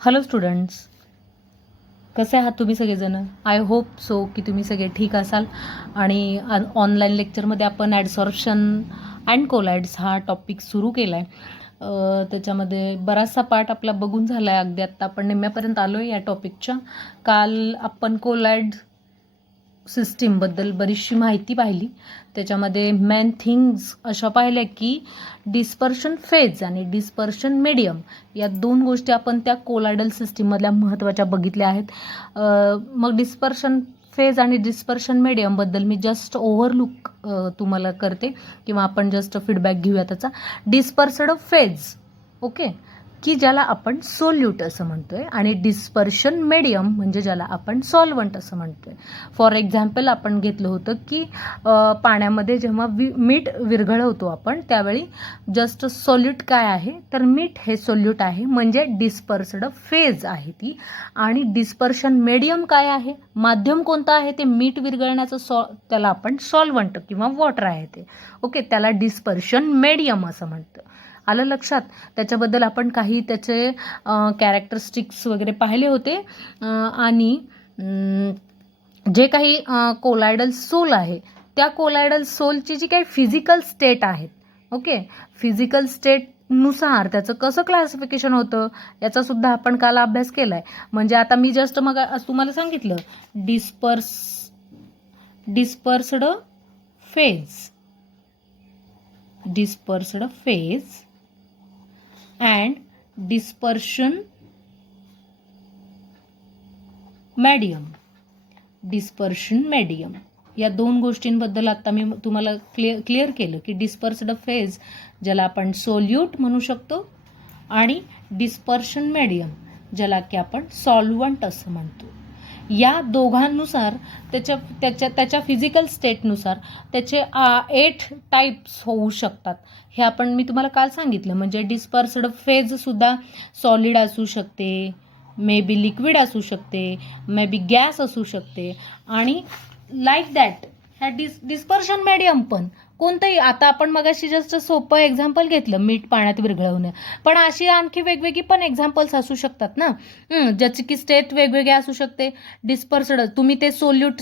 Hello students, कसे आहात तुम्ही सगळेजण? आय होप सो की तुम्ही सगळे ठीक असाल. आणि ऑनलाईन लेक्चरमध्ये आपण ॲडसॉर्प्शन अँड कोलाइड्स हा टॉपिक सुरू केला आहे. त्याच्यामध्ये बराचसा पार्ट आपला बघून झाला आहे. अगदी आत्ता आपण निम्म्यापर्यंत आलो आहे या टॉपिकच्या. काल आपण कोलाइड सिस्टीमबद्दल बरीचशी माहिती पाहिली. त्याच्यामध्ये मेन थिंग्स अशा पाहिल्या की डिस्पर्शन फेज आणि डिस्पर्शन मीडियम या दोन गोष्टी आपण त्या कोलायडल सिस्टीममधल्या महत्त्वाच्या बघितल्या आहेत. मग डिस्पर्शन फेज आणि डिस्पर्शन मीडियमबद्दल मी जस्ट ओव्हरलुक तुम्हाला करते किंवा आपण जस्ट फीडबॅक घेऊया त्याचा. डिस्पर्स्ड फेज, ओके, की ज्याला आपण सोल्यूट असं म्हणतोय, आणि डिस्पर्शन मीडियम म्हणजे ज्याला आपण सॉल्वंट असं म्हणतोय. फॉर एक्झाम्पल आपण घेतलं होतं की पाण्यामध्ये जेव्हा मीठ विरघळवतो आपण त्यावेळी जस्ट सोल्यूट काय आहे तर मीठ हे सोल्यूट आहे, म्हणजे डिस्पर्स्ड फेज आहे ती. आणि डिस्पर्शन मीडियम काय आहे, माध्यम कोणतं आहे ते मीठ विरघळण्याचं, त्याला आपण सॉल्वंट किंवा वॉटर आहे ते, ओके, त्याला डिस्पर्शन मीडियम असं म्हणतं. आलं लक्षात? त्याच्याबद्दल आपण काही त्याचे कॅरेक्टरिस्टिक्स वगैरे पाहिले होते. आणि जे काही कोलायडल सोल आहे त्या कोलायडल सोलची जी काही फिजिकल स्टेट आहेत, ओके, फिजिकल स्टेटनुसार त्याचं कसं क्लासिफिकेशन होतं याचा सुद्धा आपण काल अभ्यास केला आहे. म्हणजे आता मी जस्ट मग तुम्हाला सांगितलं dispersed phase and dispersion medium या दोन गोष्टींबद्दल आता मी तुम्हाला क्लिअर केलं की डिस्पर्स्ड फेज ज्याला आपण सोल्यूट म्हणू शकतो आणि डिस्पर्शन मीडियम ज्याला की आपण सॉल्वंट असं म्हणतो. या दोघांनुसार त्याच्या फिजिकल स्टेटनुसार त्याचे 8 टाईप्स होऊ शकतात. हे मी तुम्हाला काल सांगितलं. म्हणजे डिस्पर्स्ड फेजसुद्धा सॉलिड असू शकते, मे बी लिक्विड असू शकते, मे बी गॅस असू शकते, आणि लाईक दॅट ह्या डिस्पर्शन मीडियम पण कोणतंही. आता आपण मगाशी जस्ट सोपं एक्झाम्पल घेतलं, मीठ पाण्यात विरघळवणं, पण अशी आणखी वेगवेगळी पण एक्झाम्पल्स असू शकतात ना, ज्याची की स्टेट वेगवेगळी असू शकते. डिस्पर्स्ड तुम्ही ते सॉलिड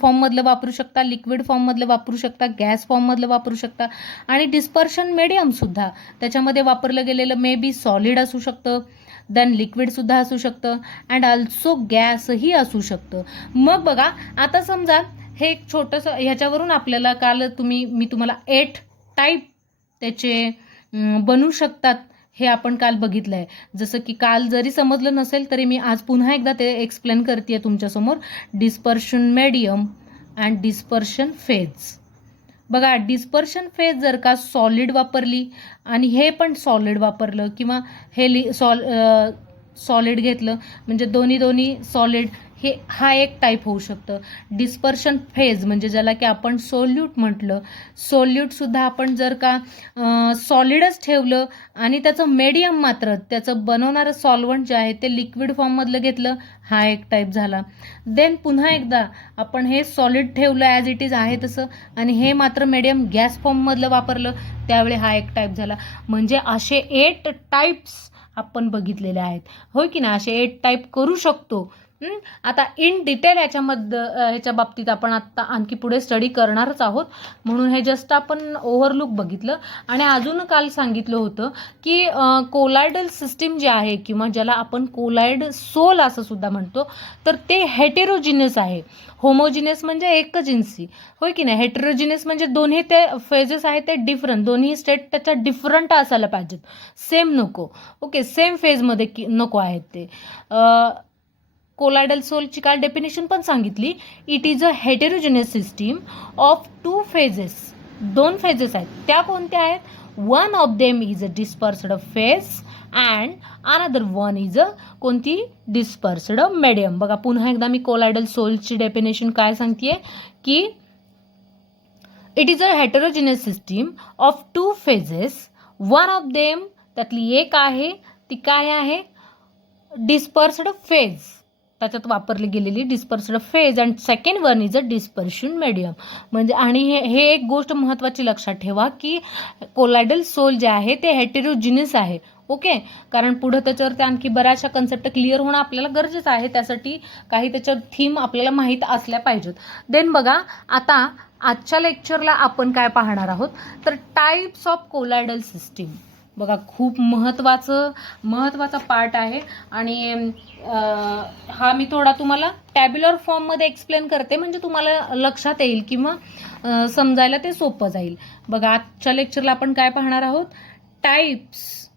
फॉर्ममधलं वापरू शकता, लिक्विड फॉर्ममधलं वापरू शकता, गॅस फॉर्ममधलं वापरू शकता. आणि डिस्पर्शन मीडियमसुद्धा त्याच्यामध्ये वापरलं गेलेलं मे बी सॉलिड असू शकतं, देन लिक्विडसुद्धा असू शकतं, अँड ऑल्सो गॅसही असू शकतं. मग बघा, आता समजा हे एक छोटंसं, ह्याच्यावरून आपल्याला काल मी तुम्हाला 8 टाईप त्याचे बनू शकतात हे आपण काल बघितलं आहे. जसं की काल जरी समजलं नसेल तरी मी आज पुन्हा एकदा ते एक्सप्लेन करते तुमच्यासमोर. Dispersion medium and dispersion phase. बघा, डिस्पर्शन फेज जर का सॉलिड वापरली आणि हे पण सॉलिड वापरलं, किंवा हे सॉलिड घेतलं, म्हणजे दोन्ही सॉलिड, हा एक टाईप होऊ शकतं. डिस्पर्शन फेज म्हणजे ज्याला की आपण सोल्यूट म्हटलं, सोल्यूटसुद्धा आपण जर का सॉलिडच ठेवलं आणि त्याचं मीडियम मात्र त्याचं बनवणारं सॉल्वंट जे आहे ते लिक्विड फॉर्ममधलं घेतलं, हा एक टाईप झाला. देन पुन्हा एकदा आपण हे सॉलिड ठेवलं ॲज इट इज आहे तसं, आणि हे मात्र मीडियम गॅस फॉर्ममधलं वापरलं, त्यावेळी हा एक टाईप झाला. म्हणजे असे 8 टाईप्स आपण बघितलेले आहेत, होय की ना? असे 8 टाईप करू शकतो. आता इन डिटेल ह्याच्या बाबतीत आपण आत्ता आणखी पुढे स्टडी करणारच आहोत, म्हणून हे जस्ट आपण ओव्हरलुक बघितलं. आणि अजून काल सांगितलं होतं की कोलायडल सिस्टीम जे आहे, किंवा ज्याला आपण कोलायड सोल असं सुद्धा म्हणतो, तर ते हेटेरोजिनस आहे. होमोजिनस म्हणजे एकजिन्सी, होय की नाही? हेटेरोजिनस म्हणजे दोन्ही ते फेजेस आहेत ते डिफरंट, दोन्ही स्टेट त्याच्या डिफरंट असायला पाहिजेत, सेम नको, ओके, सेम फेजमध्ये नको आहेत ते. कोलायडल सोलची काल डेफिनेशन पण सांगितली. It is a heterogeneous system of 2 phases. 2 phases आहेत, त्या कोणत्या आहेत? One of them is a dispersed phase and another one is a कोणती? Dispersed medium. बघा, पुन्हा एकदा मी कोलायडल सोलची डेफिनेशन काय सांगतेय की it is a heterogeneous system of 2 phases. One of them, त्यातली एक आहे ती काय आहे? Dispersed phase. त्याच्यात वापरली गेलेली dispersed phase and second one is a dispersion medium. म्हणजे आणि हे एक गोष्ट महत्त्वाची लक्षात ठेवा की कोलायडल सोल जे आहे ते हेटेरोजिनियस आहे. ओके, कारण पुढं त्याच्यावरती आणखी बऱ्याचशा कन्सेप्ट क्लिअर होणं आपल्याला गरजेचं आहे. त्यासाठी काही त्याच्या थीम आपल्याला माहीत असल्या पाहिजेत. देन बघा, आता आजच्या लेक्चरला आपण काय पाहणार आहोत तर टाईप्स ऑफ कोलायडल सिस्टीम. बघा, खूप महत्त्वाचा पार्ट आहे आणि हा मी थोडा तुम्हाला टॅब्युलर फॉर्ममध्ये एक्सप्लेन करते, म्हणजे तुम्हाला लक्षात येईल किंवा समजायला ते सोपं जाईल. बघा, आजच्या लेक्चरला आपण काय पाहणार आहोत, टाइप्स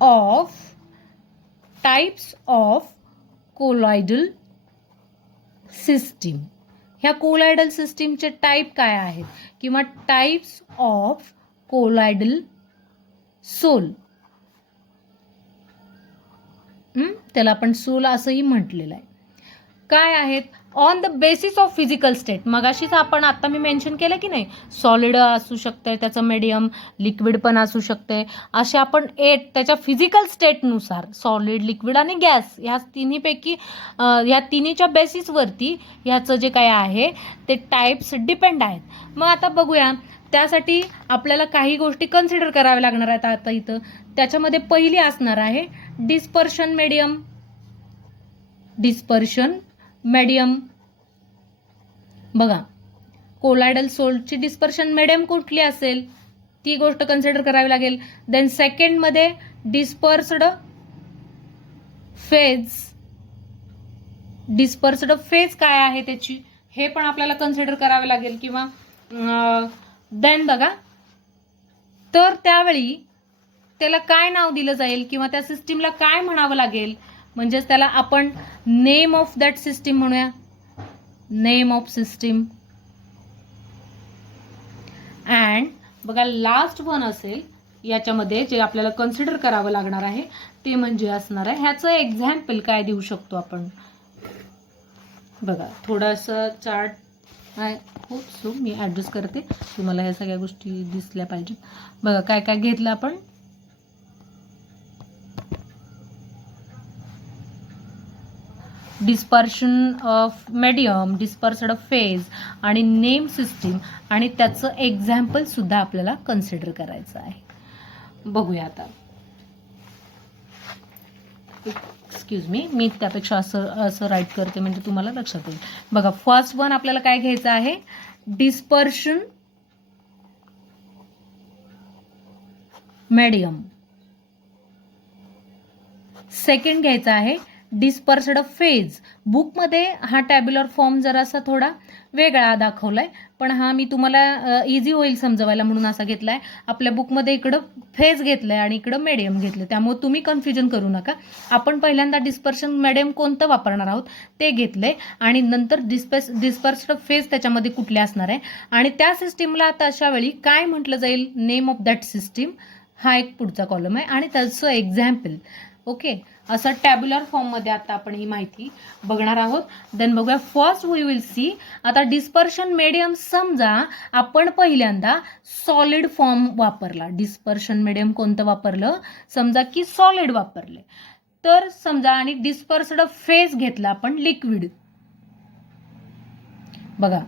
ऑफ कोलायडल सिस्टीम. ह्या कोलायडल सिस्टीमचे टाईप काय आहेत किंवा टाइप्स ऑफ कोलायडल सोल, त्याला आपण सोल असंही म्हटलेलं आहे. काय आहेत, on the basis of physical state. मगाशीच आता मी मेन्शन केलं की नाही, सॉलिड असू शकते, त्याचं मीडियम, लिक्विड पण असू शकते. असे आपण त्याच्या फिजिकल स्टेटनुसार सॉलिड, लिक्विड आणि गॅस ह्या तिन्हीपैकी ह्या तिन्हीच्या बेसिसवरती ह्याचं जे काय आहे ते टाईप्स डिपेंड आहेत. मग आता बघूया, त्यासाठी आपल्याला काही गोष्टी कन्सिडर कराव्या लागणार आहेत. आता इथं त्याच्यामध्ये पहिली असणार आहे डिस्पर्शन मीडियम. बघा, कोलायडल सोल्टची डिस्पर्शन मीडियम कुठली असेल ती गोष्ट कन्सिडर करावी लागेल. देन सेकंड मध्ये डिस्पर्स्ड फेज काय आहे त्याची, हे पण आपल्याला कन्सिडर करावे लागेल. किंवा देन बघा, तर त्यावेळी त्याला काय नाव दिलं जाईल किंवा त्या सिस्टीमला काय म्हणावं लागेल, म्हणजेच त्याला आपण नेम ऑफ दॅट सिस्टीम म्हणूया, नेम ऑफ सिस्टीम. अँड बघा, लास्ट वन असेल याच्यामध्ये जे आपल्याला कन्सिडर करावं लागणार आहे ते म्हणजे असणार आहे ह्याचं एक्झाम्पल काय देऊ शकतो आपण. बघा, थोडंसं चार्ट खूप सो मी ॲडजस्ट करते, तुम्हाला ह्या सगळ्या गोष्टी दिसल्या पाहिजेत. बघा, काय काय घेतलं आपण, dispersion of medium, dispersed phase आणि नेम सिस्टीम, आणि त्याचं एक्झाम्पल सुद्धा आपल्याला कन्सिडर करायचं आहे. बघूया आता, एक्सक्यूज मी त्यापेक्षा असं राईट करते म्हणजे तुम्हाला लक्षात येईल. बघा, फर्स्ट वन आपल्याला काय घ्यायचं आहे, डिस्पर्शन मीडियम. सेकंड घ्यायचा आहे डिस्पर्स्ड फेज. बुकमध्ये हा टॅब्युलर फॉर्म जरासा थोडा वेगळा दाखवलाय, पण हा मी तुम्हाला इझी होईल समजवायला म्हणून असा घेतलाय. आपल्या बुकमध्ये इकडं फेज घेतलंय आणि इकडं मीडियम घेतलं, त्यामुळे तुम्ही कन्फ्युजन करू नका. आपण पहिल्यांदा डिस्पर्शन मीडियम कोणतं वापरणार आहोत ते घेतलंय आणि नंतर डिस्पर्स्ड फेज त्याच्यामध्ये कुठले असणार आहे आणि त्या सिस्टीमला आता अशा वेळी काय म्हटलं जाईल, नेम ऑफ दॅट सिस्टीम हा एक पुढचा कॉलम आहे आणि त्याचं एक्झाम्पल. ओके, असं टॅब्युलर फॉर्ममध्ये आता आपण ही माहिती बघणार आहोत. देन बघूया, फर्स्ट वी विल सी. आता डिस्पर्शन मीडियम, समजा आपण पहिल्यांदा सॉलिड फॉर्म वापरला. डिस्पर्शन मीडियम कोणतं वापरलं, समजा की सॉलिड वापरले, तर समजा आणि डिस्पर्स्ड फेज घेतला आपण लिक्विड. बघा,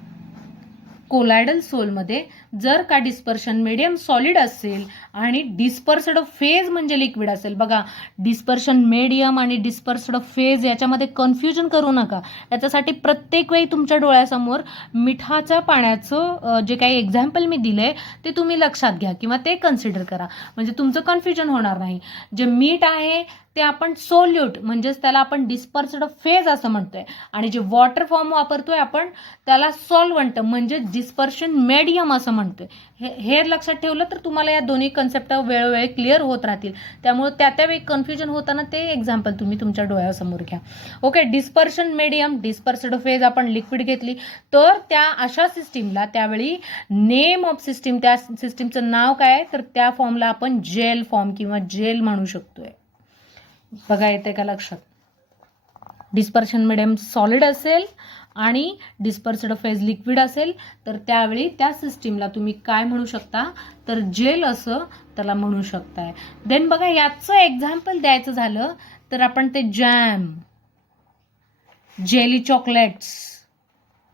कोलायडल सोलमध्ये जर का डिस्पर्शन मीडियम सॉलिड असेल आणि डिस्पर्स्ड फेज म्हणजे लिक्विड असेल. बघा, डिस्पर्शन मीडियम आणि डिस्पर्स्ड फेज याच्यामध्ये कन्फ्युजन करू नका. याच्यासाठी प्रत्येक वेळी तुमच्या डोळ्यासमोर मिठाच्या पाण्याचं जे काही एक्झाम्पल मी दिलंय ते तुम्ही लक्षात घ्या किंवा ते कन्सिडर करा, म्हणजे तुमचं कन्फ्युजन होणार नाही. जे मीठ आहे ते आपण सोल्यूट म्हणजेच त्याला आपण डिस्पर्स्ड फेज असं म्हणतोय आणि जे वॉटर फॉर्म वापरतोय आपण त्याला सॉल्वंट म्हणजे डिस्पर्शन मीडियम असं म्हणतोय. हे लक्षात ठेवलं तर तुम्हाला या दोन्ही कन्सेप्ट वेळोवेळी क्लिअर होत राहतील. त्यामुळे त्यावेळी कन्फ्युजन होताना ते एक्झाम्पल तुम्ही तुमच्या डोळ्यासमोर घ्या. Okay, dispersion medium, dispersed phase आपण लिक्विड घेतली, तर त्या अशा सिस्टीमला त्यावेळी नेम ऑफ सिस्टीम, त्या सिस्टीमचं नाव काय तर त्या फॉर्मला आपण जेल फॉर्म किंवा जेल म्हणू शकतोय. बघा, येते का लक्षात. डिस्पर्शन मीडियम सॉलिड असेल आणि डिस्पर्स्ड फेज लिक्विड असेल तर त्यावेळी त्या सिस्टीमला तुम्ही काय म्हणू शकता तर जेल असं त्याला म्हणू शकताय. देन बघा, याचं एक्झाम्पल द्यायचं झालं तर आपण ते जॅम, जेली चॉकलेट्स,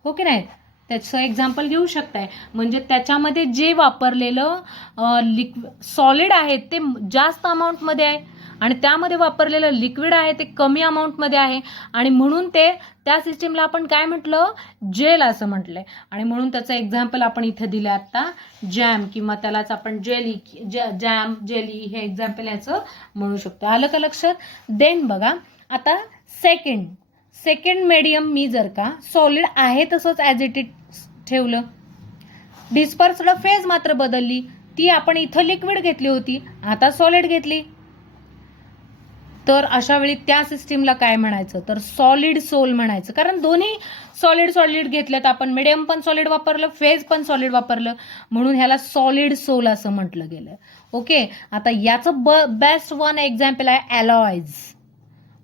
हो की नाही, त्याचं एक्झाम्पल घेऊ शकताय. म्हणजे त्याच्यामध्ये जे वापरलेलं सॉलिड आहे ते जास्त अमाऊंटमध्ये आहे आणि त्यामध्ये वापरलेलं लिक्विड आहे ते कमी अमाऊंटमध्ये आहे आणि म्हणून त्या सिस्टीमला आपण काय म्हटलं, जेल असं म्हटलंय. आणि म्हणून त्याचं एक्झाम्पल आपण इथे दिलं आता, जॅम, किंवा त्यालाच आपण जेली, जॅम, जेली हे एक्झाम्पल याचं म्हणू शकतो. आलं का लक्षात? देन बघा आता सेकंड मीडियम मी जर का सॉलिड आहे तसंच ॲज इट इज ठेवलं, डिस्पर्स्ड फेज मात्र बदलली, ती आपण इथं लिक्विड घेतली होती, आता सॉलिड घेतली, तर अशा वेळी त्या सिस्टीमला काय म्हणायचं, तर सॉलिड सोल म्हणायचं. कारण दोन्ही सॉलिड घेतल्यात आपण, मीडियम पण सॉलिड वापरलं, फेज पण सॉलिड वापरलं, म्हणून ह्याला सॉलिड सोल असं म्हटलं गेलं. ओके, आता याचं बेस्ट वन एक्झाम्पल आहे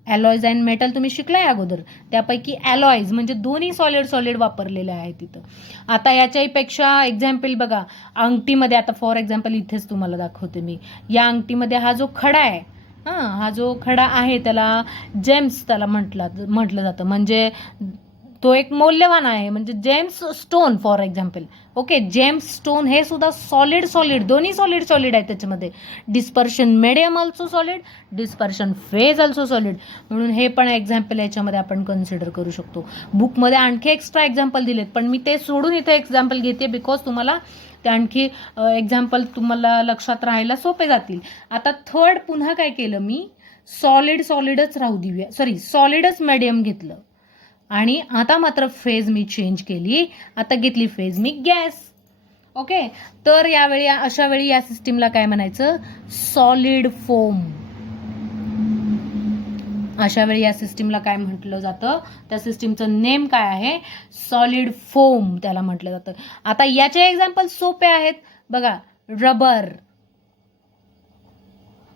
ॲलॉयज अँड मेटल. तुम्ही शिकलाय अगोदर, त्यापैकी ॲलॉयज म्हणजे दोन्ही सॉलिड वापरलेले आहेत तिथं. आता याच्यापेक्षा एक्झाम्पल बघा, अंगठीमध्ये, आता फॉर एक्झाम्पल इथेच तुम्हाला दाखवते मी, या अंगठीमध्ये हा जो खडा आहे, हा जो खडा आहे त्याला जेम्स त्याला म्हटलं जातं, म्हणजे तो एक मौल्यवान आहे, म्हणजे James stone for example. Okay, James stone हे सुद्धा सॉलिड दोन्ही सॉलिड आहे त्याच्यामध्ये. Dispersion medium also solid, dispersion phase also solid, म्हणून हे पण एक्झाम्पल याच्यामध्ये आपण कन्सिडर करू शकतो. बुकमध्ये आणखी एक्स्ट्रा एक्झाम्पल दिलेत, पण मी ते सोडून इथे एक्झाम्पल घेते बिकॉज तुम्हाला ते आणखी एक्झाम्पल लक्षात राहायला सोपे जातील. आता थर्ड पुन्हा काय केलं मी, सॉलिडच राहू देऊया, सॉलिडच मीडियम घेतलं आणि आता मात्र फेज मी चेंज केली, आता घेतली फेज मी गॅस. ओके, तर यावेळी अशा वेळी या सिस्टीमला काय म्हणायचं, सॉलिड फोम. अशा वेळी या सिस्टीमला काय म्हटलं जातं, त्या सिस्टीमचं नेम काय आहे, सॉलिड फोम त्याला म्हटलं जातं. आता याचे एक्झाम्पल सोपे आहेत बघा, रबर.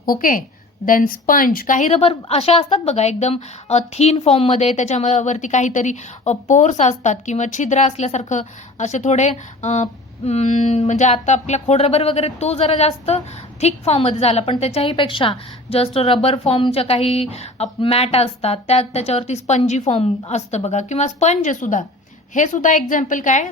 Okay, then sponge. काही रबर अशा असतात बघा एकदम थीन फॉर्ममध्ये, त्याच्यावरती काहीतरी पोर्स असतात किंवा छिद्र असल्यासारखं असे थोडे, म्हणजे आता आपला खोड रबर वगैरे तो जरा जास्त थिक फॉर्ममध्ये झाला, पण त्याच्याही पेक्षा जस्ट रबर फॉर्मच्या काही मॅट असतात, त्याच्यावरती स्पंजी फॉर्म असतं बघा, किंवा स्पंज सुद्धा, हे सुद्धा एक्झाम्पल काय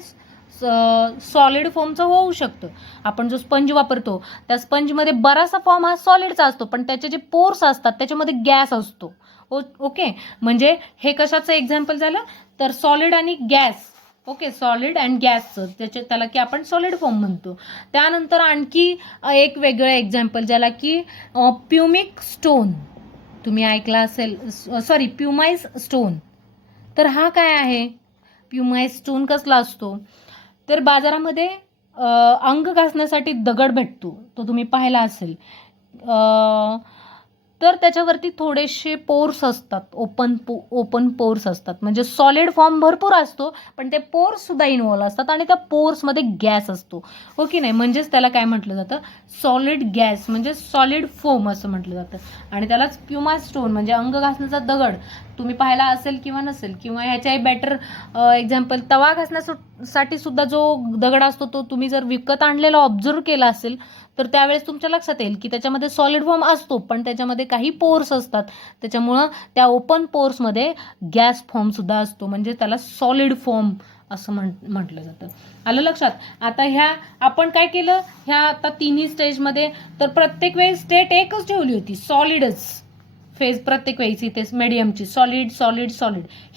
सॉलिड फॉर्मचं होऊ शकतं. आपण जो स्पंज वापरतो त्या स्पंजमध्ये बराचसा फॉर्म हा सॉलिडचा असतो, पण त्याचे जे पोर्स असतात त्याच्यामध्ये गॅस असतो. ओके, म्हणजे हे कशाचं एक्झाम्पल झालं, तर सॉलिड आणि गॅस. ओके, सॉलिड अँड गॅसचं त्याला की आपण सॉलिड फॉर्म म्हणतो. त्यानंतर आणखी एक वेगळं एक्झाम्पल ज्याला की प्युमिक स्टोन, तुम्ही ऐकला असेल, प्युमाइस स्टोन. तर हा काय आहे, प्युमाइस स्टोन कसला असतो, तर बाजारामध्ये अंग घासण्यासाठी दगड भेटतो, तो तुम्ही पाहिला असेल. तर त्याच्यावरती थोडेसे पोर्स असतात, ओपन पोर्स असतात, म्हणजे सॉलिड फॉर्म भरपूर असतो पण ते पोर्स सुद्धा इन्व्हॉल्व असतात आणि त्या पोर्समध्ये गॅस असतो. ओके नाही, म्हणजेच त्याला काय म्हटलं जातं, सॉलिड गॅस म्हणजे सॉलिड फोम असं म्हटलं जातं. आणि त्यालाच प्युमा स्टोन म्हणजे अंग घासण्याचा दगड तुम्ही पाहिला असेल किंवा नसेल, किंवा ह्याच्याही बेटर एक्झाम्पल, तवा घासण्यासाठी सुद्धा जो दगड असतो तो तुम्ही जर विकत आणलेला ऑब्झर्व केला असेल तर त्यावेळेस तुमच्या लक्षात येईल की त्याच्यामध्ये सॉलिड फॉर्म असतो पण त्याच्यामध्ये काही पोर्स असतात, त्याच्यामुळं त्या ओपन पोर्समध्ये गॅस फॉर्म सुद्धा असतो, म्हणजे त्याला सॉलिड फॉर्म असं म्हटलं जातं. आलं लक्षात? आता ह्या आपण काय केलं, ह्या आता तिन्ही स्टेजमध्ये तर प्रत्येक वेळी स्टेट एकच ठेवली होती, सॉलिडच फेज प्रत्येक वेळी इथे मीडियमची सॉलिड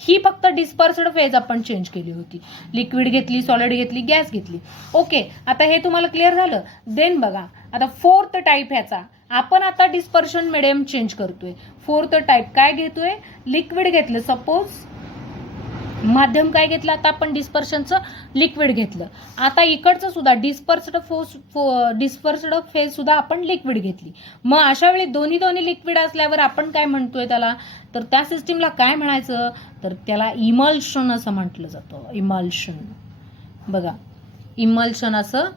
ही फक्त डिस्पर्स्ड फेज आपण चेंज केली होती, लिक्विड घेतली, सॉलिड घेतली, गॅस घेतली. ओके, आता हे तुम्हाला क्लिअर झालं. देन बघा आता फोर्थ टाईप ह्याचा आपण आता डिस्पर्शन मीडियम चेंज करतोय. फोर्थ टाईप काय घेतोय, लिक्विड घेतलं, सपोज माध्यम काय घेतलं, आता आपण डिस्पर्शनचं लिक्विड घेतलं. आता इकडचं सुद्धा डिस्पर्स्ड फेज सुद्धा आपण लिक्विड घेतली. मग अशा वेळी दोन्ही लिक्विड असल्यावर आपण काय म्हणतोय त्याला, तर त्या सिस्टीमला काय म्हणायचं, तर त्याला इमल्शन असं म्हटलं जातं. इमल्शन बघा, इमल्शन असं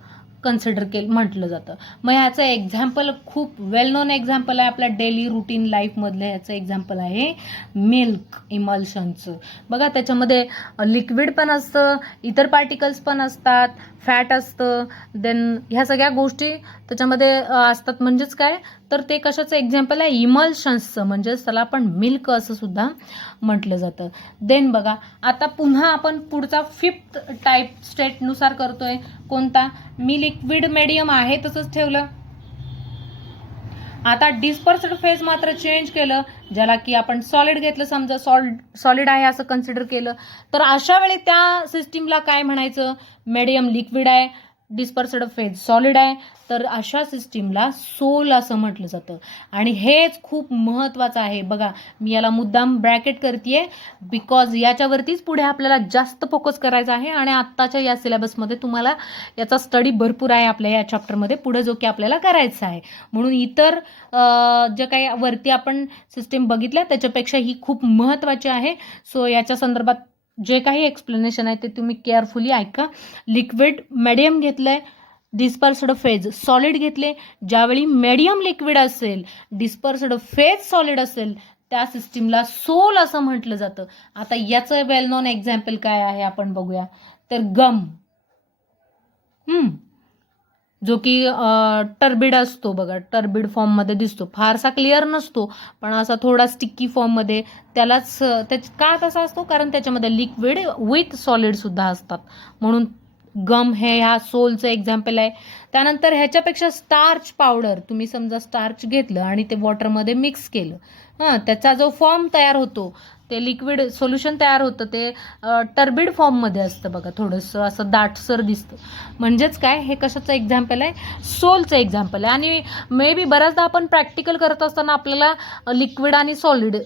कन्सिडर म्हटलं जातं. मग ह्याचं एक्झाम्पल खूप वेल नोन एक्झाम्पल आहे आपल्या डेली रुटीन लाईफमधलं, ह्याचं एक्झाम्पल आहे मिल्क इमल्शनचं. बघा त्याच्यामध्ये लिक्विड पण असतं, इतर पार्टिकल्स पण असतात, फॅट असतं, देन ह्या सगळ्या गोष्टी त्याच्यामध्ये असतात. म्हणजेच काय, तर ते कशाचं एक्झाम्पल आहे, इमल्शन्सचं, म्हणजेच त्याला आपण मिल्क असं सुद्धा म्हटलं जातं. देन बघा आता पुन्हा आपण पुढचा 5th टाईप स्टेटनुसार करतोय. कोणता, मी लिक्विड मीडियम आहे तसंच ठेवलं. आता डिस्पर्स्ड फेज मात्र चेंज केलं, ज्याला की आपण सॉलिड घेतलं, समजा सॉलिड आहे असं कन्सिडर केलं, तर अशा वेळी त्या सिस्टीमला काय म्हणायचं, मीडियम लिक्विड आहे, डिस्पर्स्ड फेज सॉलिड आहे, तर अशा सिस्टीमला सोल असं म्हटलं जातं. आणि हेच खूप महत्त्वाचं आहे बघा, मी याला मुद्दाम ब्रॅकेट करतेय बिकॉज याच्यावरतीच पुढे आपल्याला जास्त फोकस करायचा आहे. आणि आत्ताच्या या सिलेबसमध्ये तुम्हाला याचा स्टडी भरपूर आहे आपल्या या चॅप्टरमध्ये पुढे, जो की आपल्याला करायचा आहे. म्हणून इतर जे काही वरती आपण सिस्टीम बघितल्या त्याच्यापेक्षा ही खूप महत्त्वाची आहे. सो याच्या संदर्भात जे काही एक्सप्लेनेशन आहे ते तुम्ही केअरफुली ऐका. लिक्विड मीडियम घेतलंय, डिस्पर्स्ड फेज सॉलिड घेतले, ज्यावेळी मीडियम लिक्विड असेल, डिस्पर्स्ड फेज सॉलिड असेल, त्या सिस्टीमला सोल असं म्हटलं जातं. आता याचं वेल नोन एक्झाम्पल काय आहे आपण बघूया. तर गम, जो की टर्बिड असतो बघा, टर्बिड फॉर्ममध्ये दिसतो, फारसा क्लिअर नसतो पण असा थोडा स्टिकी फॉर्ममध्ये, त्यालाच का तसा असतो, कारण त्याच्यामध्ये लिक्विड विथ सॉलिड सुद्धा असतात, म्हणून गम हे ह्या सोलचं एक्झाम्पल आहे. त्यानंतर ह्याच्यापेक्षा स्टार्च पावडर, तुम्ही समजा स्टार्च घेतलं आणि ते वॉटरमध्ये मिक्स केलं, त्याचा जो फॉर्म तयार होतो, ते लिक्विड सोल्युशन तयार होतं, ते टर्बिड फॉर्ममध्ये असतं बघा, थोडंसं असं दाटसर दिसतं. म्हणजेच काय, हे कशाचं एक्झाम्पल आहे, सोलचं एक्झाम्पल आहे. आणि मे बी बऱ्याचदा आपण प्रॅक्टिकल करत असताना आपल्याला लिक्विड आणि सॉलिड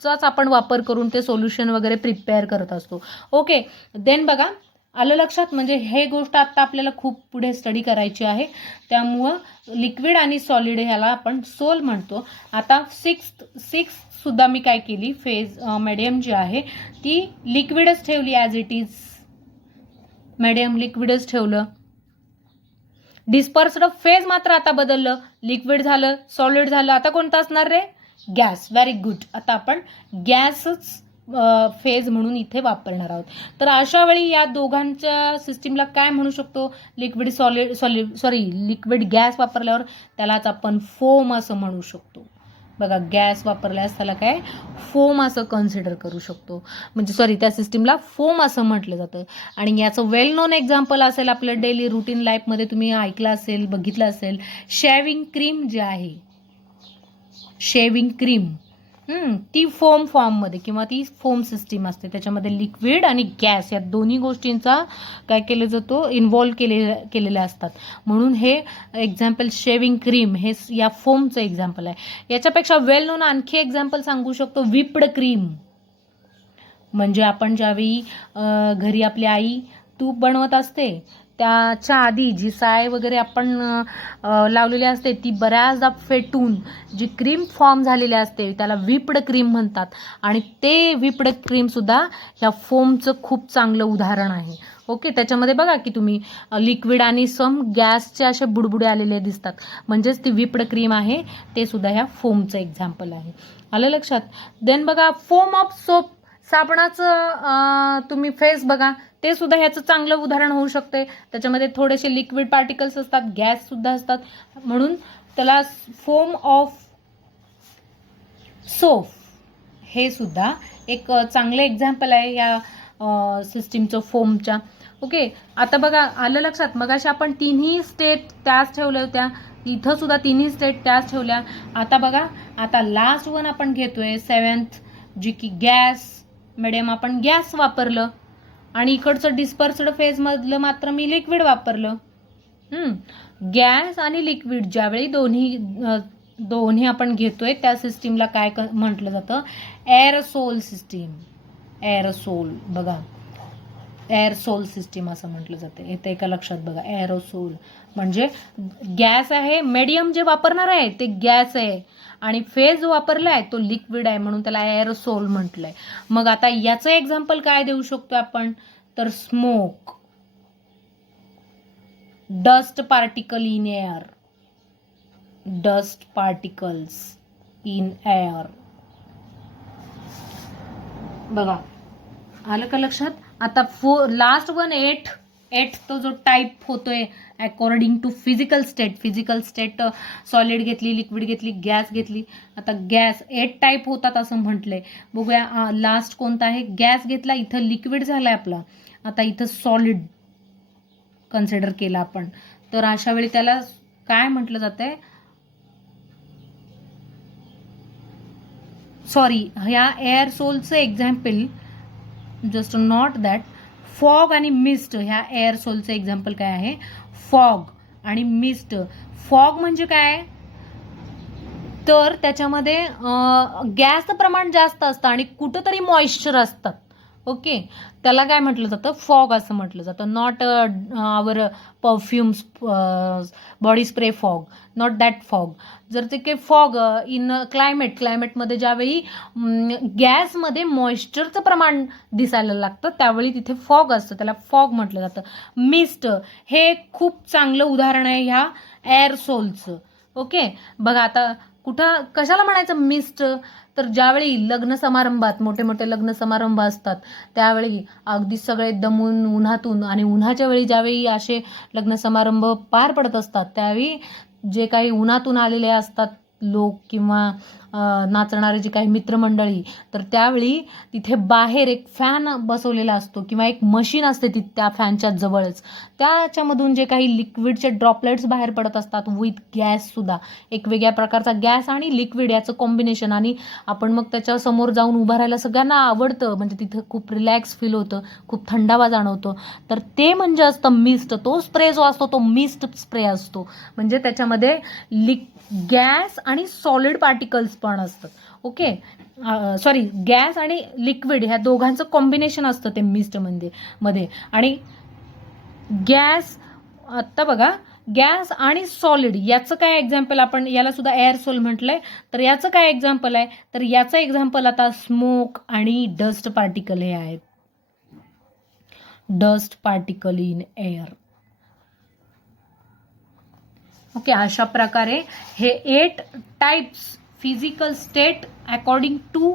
चाच आपण वापर करून ते सोल्युशन वगैरे प्रिपेअर करत असतो. ओके, देन बघा आलं लक्षात, म्हणजे हे गोष्ट आता आपल्याला खूप पुढे स्टडी करायची आहे, त्यामुळं लिक्विड आणि सॉलिड ह्याला आपण सोल म्हणतो. आता सिक्स सुद्धा मी काय केली, फेज मीडियम जी आहे ती लिक्विडच ठेवली, ॲज इट इज मीडियम लिक्विडच ठेवलं. डिस्पर्स्ड फेज मात्र आता बदललं, लिक्विड झालं, सॉलिड झालं, आता कोणतं असणार रे, गॅस. व्हेरी गुड, आता आपण गॅसच फेज म्हणून इथे वापरणार आहोत. तर अशा वेळी या दोघांच्या सिस्टीमला काय म्हणू शकतो, लिक्विड लिक्विड गॅस वापरल्यावर त्यालाच आपण फोम असं म्हणू शकतो. बघा, गॅस वापरल्यास त्याला काय फोम असं कन्सिडर करू शकतो, म्हणजे त्या सिस्टीमला फोम असं म्हटलं जातं. आणि याचं वेल नोन एक्झाम्पल असेल आपल्या डेली रुटीन लाईफमध्ये, तुम्ही ऐकलं असेल, बघितलं असेल, शेविंग क्रीम जी आहे, शेविंग क्रीम, ती फोम फॉर्ममध्ये किंवा ती फोम सिस्टीम असते, त्याच्यामध्ये लिक्विड आणि गॅस या दोन्ही गोष्टींचा काय केलं जातो, इन्व्हॉल्व केलेल्या असतात. म्हणून हे एक्झाम्पल शेविंग क्रीम हे या फोमचं एक्झाम्पल आहे. याच्यापेक्षा वेल नोन आणखी एक्झाम्पल सांगू शकतो, व्हिप्ड क्रीम. म्हणजे आपण ज्यावेळी घरी आपली आई तूप बनवत असते त्याच्या आधी जी साय वगैरे आपण लावलेली असते ती बऱ्याचदा फेटून जी क्रीम फॉर्म झालेली असते त्याला व्हिप्ड क्रीम म्हणतात. आणि ते व्हिप्ड क्रीमसुद्धा ह्या फोमचं खूप चांगलं उदाहरण आहे. ओके, त्याच्यामध्ये बघा की तुम्ही लिक्विड आणि सम गॅसचे असे बुडबुडे आलेले दिसतात, म्हणजेच ती व्हिप्ड क्रीम आहे, ते सुद्धा ह्या फोमचं एक्झाम्पल आहे. आलं लक्षात. देन बघा, फोम ऑफ सोप, साबणाचं तुम्ही फेस बघा, ते सुद्धा ह्याचं चांगलं उदाहरण होऊ शकते. त्याच्यामध्ये थोडेसे लिक्विड पार्टिकल्स असतात, गॅस सुद्धा असतात, म्हणून त्याला फोम ऑफ सोप हे सुद्धा एक चांगलं एक्झाम्पल आहे या सिस्टीमचं फोमच्या. ओके, आता बघा आलं लक्षात, मगाशी आपण तिन्ही स्टेट त्याच ठेवल्या होत्या, इथं सुद्धा तिन्ही स्टेट त्याच ठेवल्या. आता बघा, आता लास्ट वन आपण घेतोय 7th, जी की गॅस मीडियम, आपण गॅस वापरलं आणि इकडचं डिस्पर्स्ड फेज मधलं मात्र मी लिक्विड वापरलं. गॅस आणि लिक्विड ज्यावेळी दोन्ही आपण घेतोय त्या सिस्टीमला काय म्हटलं जातं, एअरसोल सिस्टीम. एअरसोल बघा, एअरसोल सिस्टीम असं म्हटलं जातं. येते का लक्षात बघा, एअरोसोल म्हणजे गॅस आहे, मीडियम जे वापरणार आहे ते गॅस आहे आणि फेज जो वापरला आहे तो लिक्विड आहे, म्हणून त्याला एअरोसोल म्हटलंय. मग आता याचं एक्झाम्पल काय देऊ शकतो आपण, तर smoke, dust particle in air, dust particles in air. बघा आलं का लक्षात. आता लास्ट वन 8 एट तो जो टाईप होतोय according to physical state solid घेतली, लिक्विड घेतली, गॅस घेतली. आता गॅस 8 टाईप होतात असं म्हटलंय. बघूया लास्ट कोणता आहे. गॅस घेतला, इथं लिक्विड झालाय आपला, आता इथं सॉलिड कन्सिडर केला आपण. तर अशा वेळी त्याला काय म्हटलं जातंय, सॉरी, ह्या एअर सोलचं example, just not that, fog आणि मिस्ट, ह्या एअर सोलचं एक्झाम्पल काय आहे, फॉग आणि मिस्ट. फॉग म्हणजे काय, तर त्याच्यामध्ये गॅसचं प्रमाण जास्त असतं आणि कुठंतरी मॉइश्चर असतात. ओके, त्याला काय म्हटलं जातं, फॉग असं म्हटलं जातं. Not our perfumes, body spray fog, not that fog. जर ते काही फॉग इन क्लायमेटमध्ये ज्यावेळी गॅसमध्ये मॉइश्चरचं प्रमाण दिसायला लागतं त्यावेळी तिथे फॉग असतं, त्याला फॉग म्हटलं जातं. मिस्ट हे खूप चांगलं उदाहरण आहे ह्या एअरसोलचं. ओके, बघा आता कुठं कशाला म्हणायचं मिस्ट, तर ज्यावेळी लग्न समारंभात, मोठे मोठे लग्न समारंभ असतात त्यावेळी अगदी सगळे दमून उन्हातून, आणि उन्हाच्या वेळी ज्यावेळी असे लग्न समारंभ पार पडत असतात त्यावेळी जे काही उन्हातून आलेले असतात लोक किंवा नाचणारे जे काही मित्रमंडळी, तर त्यावेळी तिथे बाहेर एक फॅन बसवलेला असतो किंवा एक मशीन असते ती त्या फॅनच्या जवळच. त्याच्यामधून जे काही लिक्विडचे ड्रॉपलेट्स बाहेर पडत असतात विथ गॅससुद्धा, एक वेगळ्या प्रकारचा गॅस आणि लिक्विड याचं कॉम्बिनेशन, आणि आपण मग त्याच्या समोर जाऊन उभं राहायला सगळ्यांना आवडतं, म्हणजे तिथं खूप रिलॅक्स फील होतं, खूप थंडावा जाणवतो. तर ते म्हणजे असतं मिस्ट. तो स्प्रे जो असतो तो मिस्ट स्प्रे असतो, म्हणजे त्याच्यामध्ये गॅस आणि सॉलिड पार्टिकल्स पण असतात. ओके, सॉरी, गॅस आणि लिक्विड ह्या दोघांचं कॉम्बिनेशन असतं ते मिस्ट मध्ये. आणि गॅस, आत्ता बघा, गॅस आणि सॉलिड याचं काय एक्झाम्पल, आपण याला सुद्धा एअरसोल म्हटलंय, तर याचं काय एक्झाम्पल आहे, तर याचं एक्झाम्पल आता स्मोक आणि डस्ट पार्टिकल हे आहेत. Dust particle in air. Okay, अशा प्रकारे हे 8 types physical state according to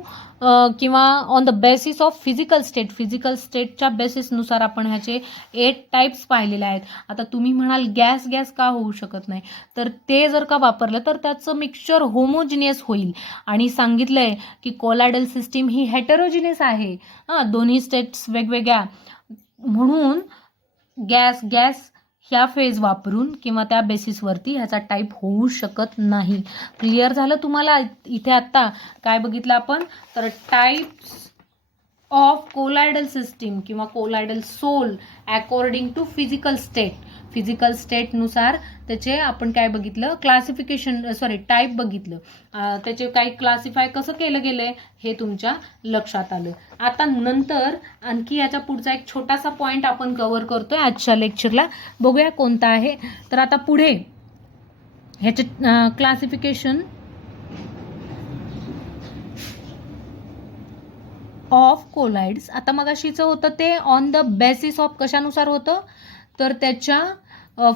किंवा on the basis of physical स्टेटच्या बेसिसनुसार आपण ह्याचे 8 टाइप्स पाहिलेले आहेत. आता तुम्ही म्हणाल गॅस का होऊ शकत नाही, तर ते जर का वापरलं तर त्याचं मिक्सचर होमोजिनियस होईल. आणि सांगितलंय की कोलायडल सिस्टीम ही हेटेरोजिनियस आहे, दोन्ही स्टेट्स वेगवेगळ्या, म्हणून गॅस ह्या फेज वापरून किंवा त्या बेसिसवरती ह्याचा टाईप होऊ शकत नाही. क्लिअर झालं तुम्हाला? इथे आत्ता काय बघितलं आपण, तर टाइप्स ऑफ कोलायडल सिस्टीम किंवा कोलायडल सोल अकॉर्डिंग टू फिजिकल स्टेटनुसार त्याचे आपण काय बघितलं, क्लासिफिकेशन, सॉरी, टाईप बघितलं, त्याचे काही क्लासिफाय कसं केलं गेलंय हे तुमच्या लक्षात आलं. आता नंतर आणखी याचा पुढचा एक छोटासा पॉइंट आपण कव्हर करतोय आजच्या लेक्चरला, बघूया कोणता आहे. तर आता पुढे ह्याचे क्लासिफिकेशन ऑफ कोलाइड्स. आता मगाशीचं होतं ते ऑन द बेसिस ऑफ कशानुसार होतं, तर त्याच्या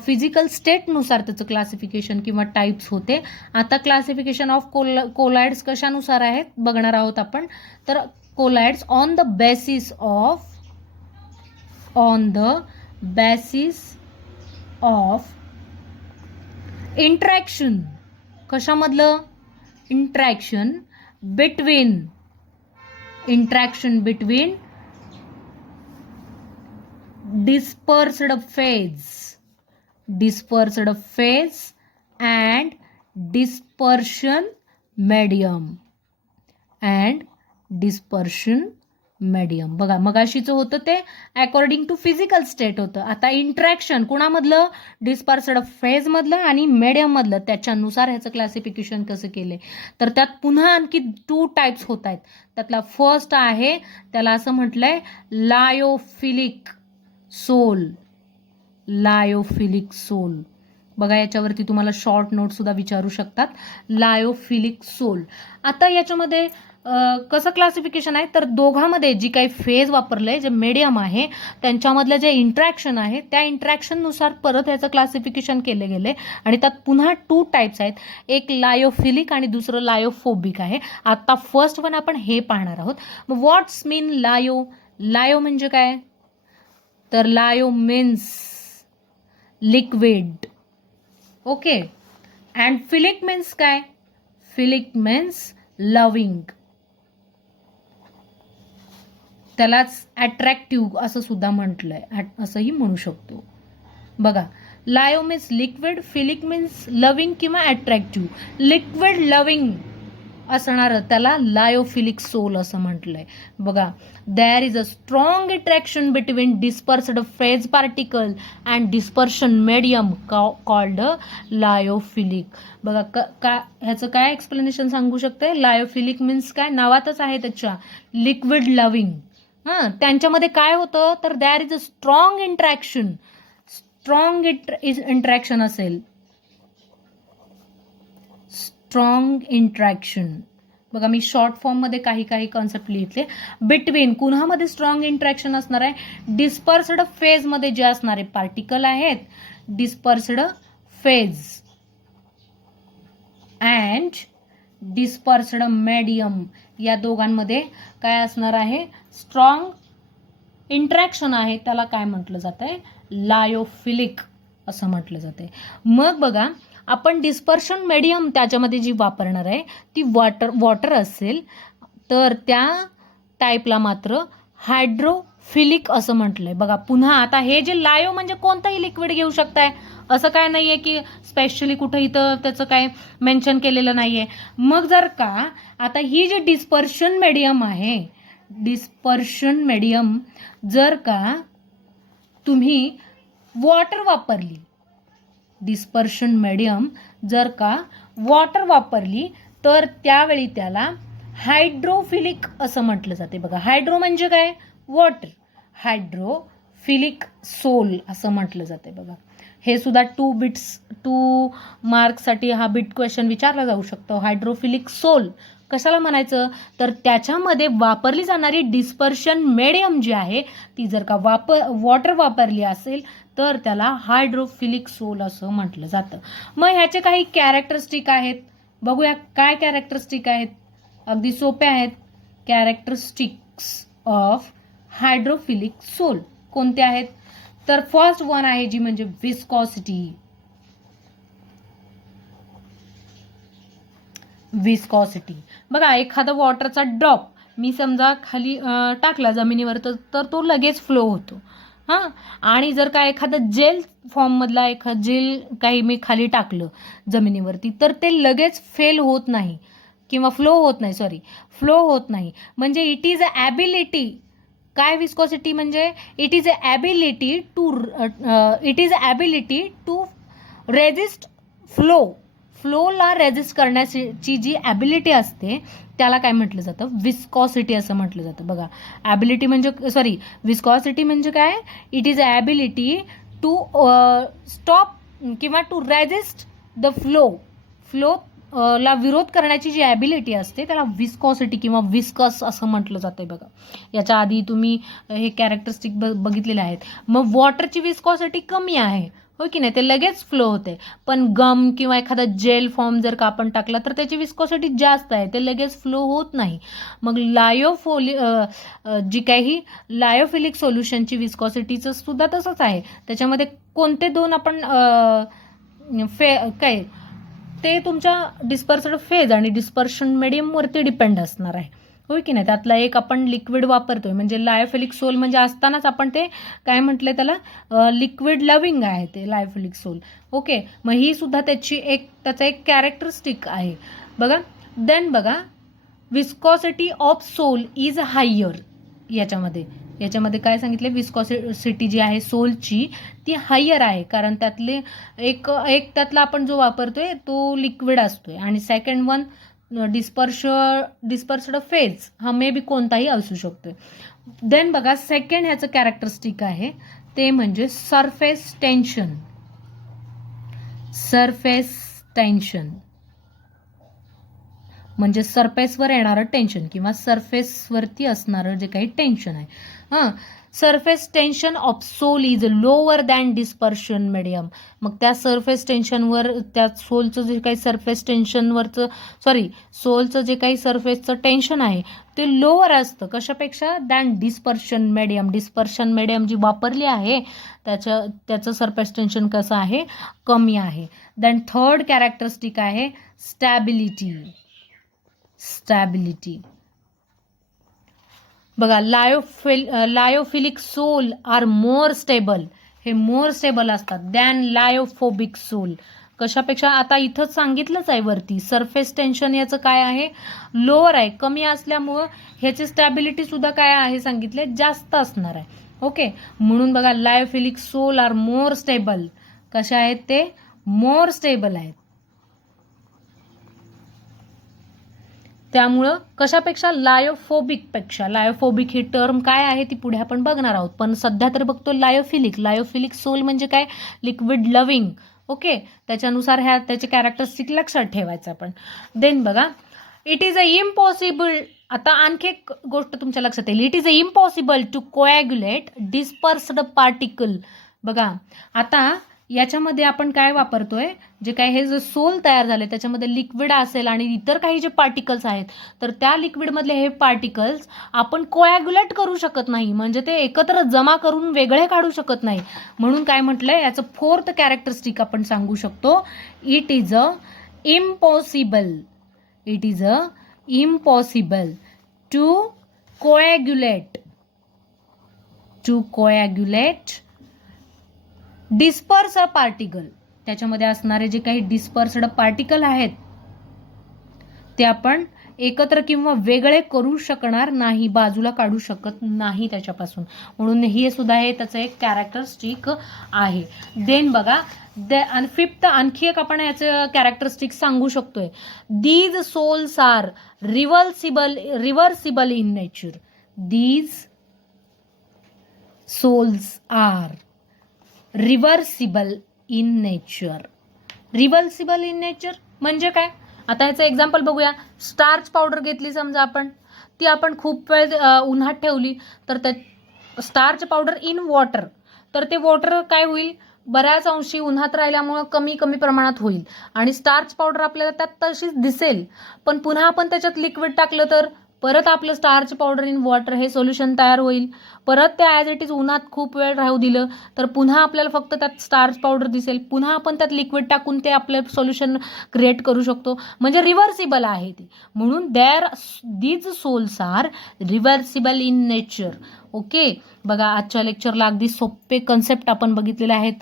फिजिकल स्टेटनुसार त्याचं क्लासिफिकेशन किंवा टाइप्स होते. आता क्लासिफिकेशन ऑफ कोलाइड्स कशानुसार आहेत बघणार आहोत आपण. तर colloids on the basis of interaction. कशामधलं, interaction between dispersed phase and dispersion medium. बघा, मगाशीचं होतं ते अकॉर्डिंग टू फिजिकल स्टेट होतं. आता इंट्रॅक्शन कुणामधलं, डिस्पर्स्ड फेज मधलं आणि मीडियम मधलं, त्याच्यानुसार ह्याचं क्लासिफिकेशन कसं केलंय. तर त्यात पुन्हा आणखी 2 टाइप्स होत आहेत. त्यातला फर्स्ट आहे, त्याला असं म्हटलंय लायोफिलिक सोल. बघा, याच्यावरती तुम्हाला शॉर्ट नोट सुद्धा विचारू शकतात. Lyophilic sol. आता याच्यामध्ये कसं क्लासिफिकेशन आहे, तर दोघांमध्ये जी काही फेज वापरलंय, जे मीडियम आहे, त्यांच्यामधलं जे इंट्रॅक्शन आहे त्या इंट्रॅक्शननुसार परत याचं क्लासिफिकेशन केलं गेलंय. आणि त्यात पुन्हा 2 टाइप्स आहेत, एक लायोफिलिक आणि दुसरं लायोफोबिक आहे. आता फर्स्ट वन आपण हे पाहणार आहोत. व्हॉट्स मीन लायो म्हणजे काय, तर lyo means liquid. Okay. And philic means काय? Philic means loving. त्यालाच अट्रॅक्टिव्ह असं सुद्धा म्हटलंय, असंही म्हणू शकतो. बघा, lyo means liquid, philic means loving किंवा अट्रॅक्टिव्ह. लिक्विड लविंग असणारं त्याला लायोफिलिक सोल असं म्हटलंय. बघा, there is a strong attraction between dispersed phase particle and dispersion medium called lyophilic. बघा, ह्याचं काय एक्सप्लेनेशन सांगू शकते? लायोफिलिक मीन्स काय? नावातच आहे त्याच्या, लिक्विड लविंग. त्यांच्यामध्ये काय होतं तर there is a strong interaction. Strong interaction असेल, स्ट्रॉंग इंट्रॅक्शन. बघा, मी शॉर्ट फॉर्ममध्ये काही कॉन्सेप्ट लिहितले. बिटवीन कुणामध्ये स्ट्रॉंग इंट्रॅक्शन असणार आहे? डिस्पर्स्ड फेजमध्ये जे असणारे पार्टिकल आहेत, dispersed phase and dispersed medium, या दोघांमध्ये काय असणार आहे? स्ट्रॉंग इंट्रॅक्शन आहे. त्याला काय म्हटलं जात आहे? लायोफिलिक असं म्हटलं जाते. मग बघा, आपण डिस्पर्शन मीडियम त्याच्यामध्ये जी वापरणार आहे ती वॉटर असेल तर त्या टाईपला मात्र हायड्रोफिलिक असं म्हटलंय. बघा, पुन्हा आता हे जे लायो म्हणजे कोणतंही लिक्विड घेऊ शकताय, असं काय नाहीये की स्पेशली कुठं इथं त्याचं काय मेन्शन केलेलं नाहीये. मग जर का आता ही जी डिस्पर्शन मीडियम आहे, डिस्पर्शन मीडियम जर का तुम्ही वॉटर वापरली, डिस्पर्शन मीडियम जर का वॉटर वापरली तर त्यावेळी त्याला हायड्रोफिलिक असं म्हटलं जाते. बघा, हायड्रो म्हणजे काय? वॉटर. हायड्रोफिलिक सोल असं म्हटलं जाते. बघा, हे सुद्धा 2 मार्क्ससाठी हा बिट क्वेश्चन विचारला जाऊ शकतो. हायड्रोफिलिक सोल कशाला म्हणायचं तर त्याच्यामध्ये वापरली जाणारी डिस्पर्शन मीडियम जी आहे ती जर का वॉटर वापरली असेल तर त्याला हायड्रोफिलिक सोल असं म्हटलं जातं. मग ह्याचे काही कॅरेक्टरिस्टिक आहेत, बघूया काय कॅरेक्टरिस्टिक आहेत. अगदी सोपे आहेत. कॅरेक्टरिस्टिक्स ऑफ हायड्रोफिलिक सोल कोणते आहेत तर फर्स्ट वन आहे जी म्हणजे विस्कॉसिटी. विस्कॉसिटी बघा, एखादा वॉटरचा ड्रॉप मी समजा खाली टाकला जमिनीवर तर तो लगेच फ्लो होतो. आणि जर का एखादा जेल फॉर्ममधला एखादा जेल काही मी खाली टाकलं जमिनीवरती तर ते लगेच फेल होत नाही किंवा फ्लो होत नाही. म्हणजे इट इज अ ॲबिलिटी. काय विस्कॉसिटी म्हणजे? It is a ability to resist फ्लोला रेजिस्ट करण्याची जी ॲबिलिटी असते त्याला काय म्हटलं जातं? विस्कॉसिटी असं म्हटलं जातं. बघा, ॲबिलिटी म्हणजे विस्कॉसिटी म्हणजे काय? It is a ability to stop किंवा टू रेजिस्ट द फ्लो ला विरोध करण्याची जी ॲबिलिटी असते त्याला विस्कॉसिटी किंवा विस्कस असं म्हटलं जातं. बघा, याच्या आधी तुम्ही हे कॅरेक्टरिस्टिक बघितलेले आहेत. मग वॉटरची विस्कॉसिटी कमी आहे, हो की नाही, ते लगेच फ्लो होते. पण गम किंवा एखादा जेल फॉर्म जर का आपण टाकला तर त्याची विस्कॉसिटी जास्त आहे, ते लगेच फ्लो होत नाही. मग जी काही लायोफिलिक सोल्युशनची विस्कॉसिटीचं सुद्धा तसंच आहे. त्याच्यामध्ये कोणते दोन आपण काय ते तुमच्या डिस्पर्स्ड फेज आणि डिस्पर्शन मीडियमवरती डिपेंड असणार आहे, होय की नाही. त्यातला एक आपण लिक्विड वापरतोय म्हणजे लायोफिलिक सोल म्हणजे असतानाच आपण ते काय म्हटलंय त्याला लिक्विड लविंग आहे ते लायोफिलिक सोल. ओके, मग ही सुद्धा त्याचा एक कॅरेक्टरिस्टिक आहे. बघा, देन बघा, viscosity of sol is higher. याच्यामध्ये काय सांगितले? विस्कॉसिटी जी आहे सोलची ती हायर आहे कारण त्यातले एक त्यातला आपण जो वापरतोय तो लिक्विड असतोय आणि सेकंड वन डिस्पर्स्ड फेज हा मे बी कोणताही असू शकतोय. देन बघा, सेकंड ह्याचं कॅरेक्टरिस्टिक आहे ते म्हणजे सरफेस टेन्शन. म्हणजे सरफेसवर येणारं टेन्शन किंवा सरफेसवरती असणारं जे काही टेन्शन आहे. Surface tension of sol is lower than dispersion medium. मग त्या सरफेस टेन्शनवर, त्या सोलचं जे काही सरफेस टेन्शनवरचं सोलचं जे काही सरफेसचं टेन्शन आहे ते लोअर असतं कशापेक्षा, than dispersion medium. Dispersion medium जी वापरली आहे त्याचं सरफेस टेन्शन कसं आहे, कमी आहे. देन थर्ड कॅरेक्टरिस्टिक आहे स्टॅबिलिटी. बघा, lyophilic sol are more stable. हे मोर स्टेबल असतात दॅन लायोफोबिक सोल. कशापेक्षा, आता इथंच सांगितलंच आहे वरती, सरफेस टेन्शन याचं काय आहे, लोअर आहे, कमी असल्यामुळं ह्याची स्टॅबिलिटी सुद्धा काय आहे सांगितले, जास्त असणार आहे. ओके, म्हणून बघा lyophilic sol are more stable. कशा आहेत ते, मोर स्टेबल आहेत. त्यामुळं कशापेक्षा, लायोफोबिक ही टर्म काय आहे ती पुढे आपण बघणार आहोत, पण सध्या तर बघतो लायोफिलिक सोल म्हणजे काय, लिक्विड लव्हिंग. ओके, त्याच्यानुसार त्याचे कॅरेक्टरिस्टिक लक्षात ठेवायचं आपण. देन बघा, इट इज अ इम्पॉसिबल. आता आणखी एक गोष्ट तुमच्या लक्षात येईल, it is a impossible to coagulate dispersed particle. बघा, आता याच्यामध्ये आपण काय वापरतोय, जे काय हे जे सोल तयार झाले त्याच्यामध्ये लिक्विड असेल आणि इतर काही जे पार्टिकल्स आहेत, तर त्या लिक्विडमधले हे पार्टिकल्स आपण कोॲग्युलेट करू शकत नाही, म्हणजे ते एकत्र जमा करून वेगळे काढू शकत नाही. म्हणून काय म्हटलंय, याचं फोर्थ कॅरेक्टरिस्टिक आपण सांगू शकतो, it is a impossible to coagulate disperse a particle. त्याच्यामध्ये असणारे जे काही डिस्पर्स्ड पार्टिकल आहेत ते आपण एकत्र किंवा वेगळे करू शकणार नाही, बाजूला काढू शकत नाही त्याच्यापासून. म्हणून हे सुद्धा हे त्याचं एक कॅरेक्टरिस्टिक आहे. देन बघा, आणि फिफ्थ आणखी एक आपण याचं कॅरेक्टरिस्टिक सांगू शकतोय, these sols are reversible in nature. These sols are reversible in nature. म्हणजे काय, आता ह्याचं एक्झाम्पल बघूया. स्टार्च पावडर घेतली समजा आपण, ती आपण खूप वेळ उन्हात ठेवली, तर त्या स्टार्च पावडर इन वॉटर, तर ते वॉटर काय होईल, बऱ्याच अंशी उन्हात राहिल्यामुळं कमी प्रमाणात होईल आणि स्टार्च पावडर आपल्याला त्यात तशीच दिसेल. पण पुन्हा आपण त्याच्यात लिक्विड टाकलं तर परत आपलं स्टार्च पावडर इन वॉटर हे सोल्युशन तयार होईल. परत ते ॲज इट इज उन्हात खूप वेळ राहू दिलं तर पुन्हा आपल्याला फक्त त्यात स्टार्च पावडर दिसेल. पुन्हा आपण त्यात लिक्विड टाकून ते आपलं सोल्युशन क्रिएट करू शकतो. म्हणजे रिव्हर्सिबल आहे ती. म्हणून these sols are reversible in nature. Okay, बघा आजच्या लेक्चरला अगदी सोपे कन्सेप्ट आपण बघितलेले आहेत.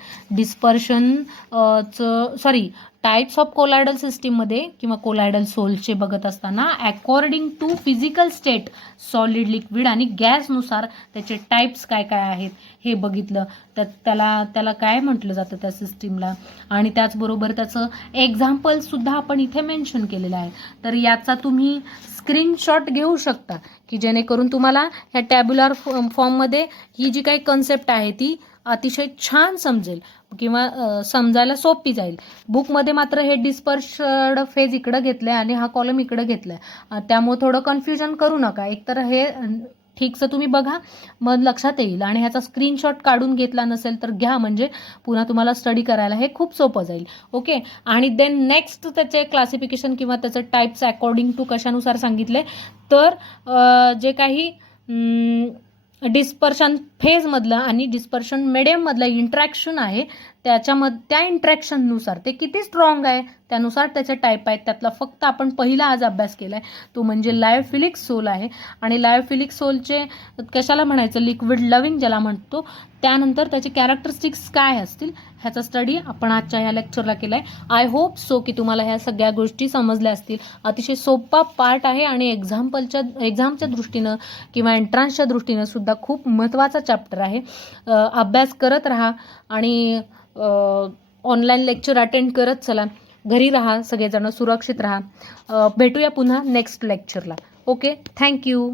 टाइप्स ऑफ कोलायडल सिस्टीममध्ये किंवा कोलायडल सोलचे बघत असताना according to physical state, solid, liquid आणि गॅसनुसार त्याचे टाइप्स काय काय आहेत हे बघितलं. त्याला काय म्हटलं जातं त्या सिस्टीमला, आणि त्याचबरोबर त्याचं एक्झाम्पलसुद्धा आपण इथे मेन्शन केलेलं आहे. तर याचा तुम्ही स्क्रीनशॉट घेऊ शकता की जेणेकरून तुम्हाला ह्या टॅब्युलर फॉर्ममध्ये ही जी काही कन्सेप्ट आहे ती अतिशय छान समजेल किंवा समजायला सोपी जाईल. बुकमध्ये मात्र हे डिस्पर्स्ड फेज इकडं घेतलं आहे आणि हा कॉलम इकडं घेतला आहे, त्यामुळे थोडं कन्फ्युजन करू नका. एकतर हे ठीकसं तुम्ही बघा, मग लक्षात येईल. आणि ह्याचा स्क्रीनशॉट काढून घेतला नसेल तर घ्या, म्हणजे पुन्हा तुम्हाला स्टडी करायला हे खूप सोपं जाईल. ओके, आणि देन नेक्स्ट त्याचे क्लासिफिकेशन किंवा त्याचं टाईप्स अकॉर्डिंग टू कशानुसार सांगितले, तर जे काही डिस्पर्शन फेजमधलं आणि डिस्पर्शन मीडियममधलं इंट्रॅक्शन आहे त्या इंट्रॅक्शननुसार ते किती स्ट्रॉंग आहे त्यानुसार त्याचे टाईप आहेत. त्यातला फक्त आपण पहिला आज अभ्यास केला आहे तो म्हणजे लायोफिलिक सोल आहे. आणि लायोफिलिक सोलचे कशाला म्हणायचं, लिक्विड लव्हिंग ज्याला म्हणतो. त्यानंतर त्याचे कॅरेक्टरिस्टिक्स काय असतील ह्याचा स्टडी आपण आजच्या ह्या लेक्चरला केला आहे. आय होप सो की तुम्हाला ह्या सगळ्या गोष्टी समजल्या असतील. अतिशय सोपा पार्ट आहे आणि एक्झामच्या दृष्टीनं किंवा एंट्रन्सच्या दृष्टीनं सुद्धा खूप महत्त्वाचा चॅप्टर आहे. अभ्यास करत राहा आणि ऑनलाईन लेक्चर अटेंड करत चला. घरी राहा, सगळेजण सुरक्षित राहा. भेटूया पुन्हा नेक्स्ट लेक्चरला. Okay, thank you.